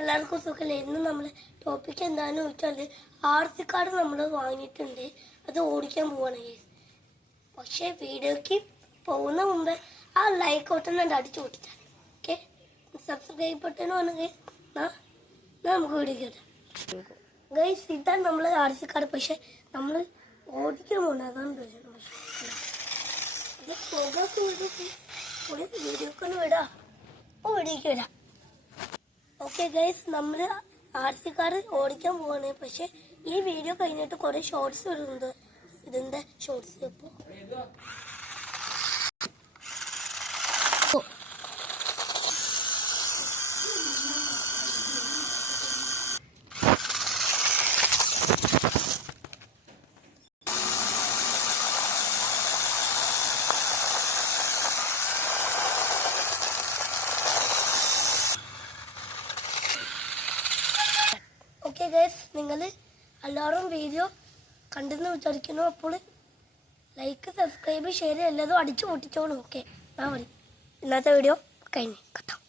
എല്ലാവർക്കും സുഖമല്ലേ? ഇന്ന് നമ്മൾ ടോപ്പിക് എന്താണെന്ന് വെച്ചാൽ RC കാർ നമ്മൾ വാങ്ങിയിട്ടുണ്ട്, അത് ഓടിക്കാൻ പോവാണ് ഗൈസ്. പക്ഷേ വീഡിയോക്ക് പോകുന്ന മുമ്പ് ആ ലൈക്ക് ബട്ടൺ അടിച്ചു പൊട്ടിച്ചാൽ ഓക്കെ, സബ്സ്ക്രൈബ് ബട്ടൺ ആണ് ഗൈസ്. നമുക്ക് വീഡിയോ കേട്ടാം ഗൈസ്. ഇതാണ് നമ്മൾ RC കാർ, പക്ഷെ നമ്മൾ ഓടിക്കാൻ പോകണം, അതാണ് പ്രശ്നം. പക്ഷേ വീഡിയോക്കൊന്ന് വിടാം, വീഡിയോക്ക് വിടാം. ഓക്കെ ഗൈസ്, നമ്മൾ RC കാർ ഓടിക്കാൻ പോവാണ്. പക്ഷെ ഈ വീഡിയോ കഴിഞ്ഞിട്ട് കുറെ ഷോർട്സ് വരുന്നുണ്ട്. ഇതിന്റെ ഷോർട്സ് ഇപ്പോൾ ഓക്കെ ഗൈസ്, നിങ്ങൾ എല്ലാവരും വീഡിയോ കണ്ടെന്ന് വിചാരിക്കുന്നു. അപ്പോൾ ലൈക്ക്, സബ്സ്ക്രൈബ്, ഷെയർ എല്ലാതും അടിച്ചു പൊട്ടിച്ചോളൂ. ഓക്കെ, ഞാൻ പറയും ഇന്നത്തെ വീഡിയോ കഴിഞ്ഞ് കത്താം.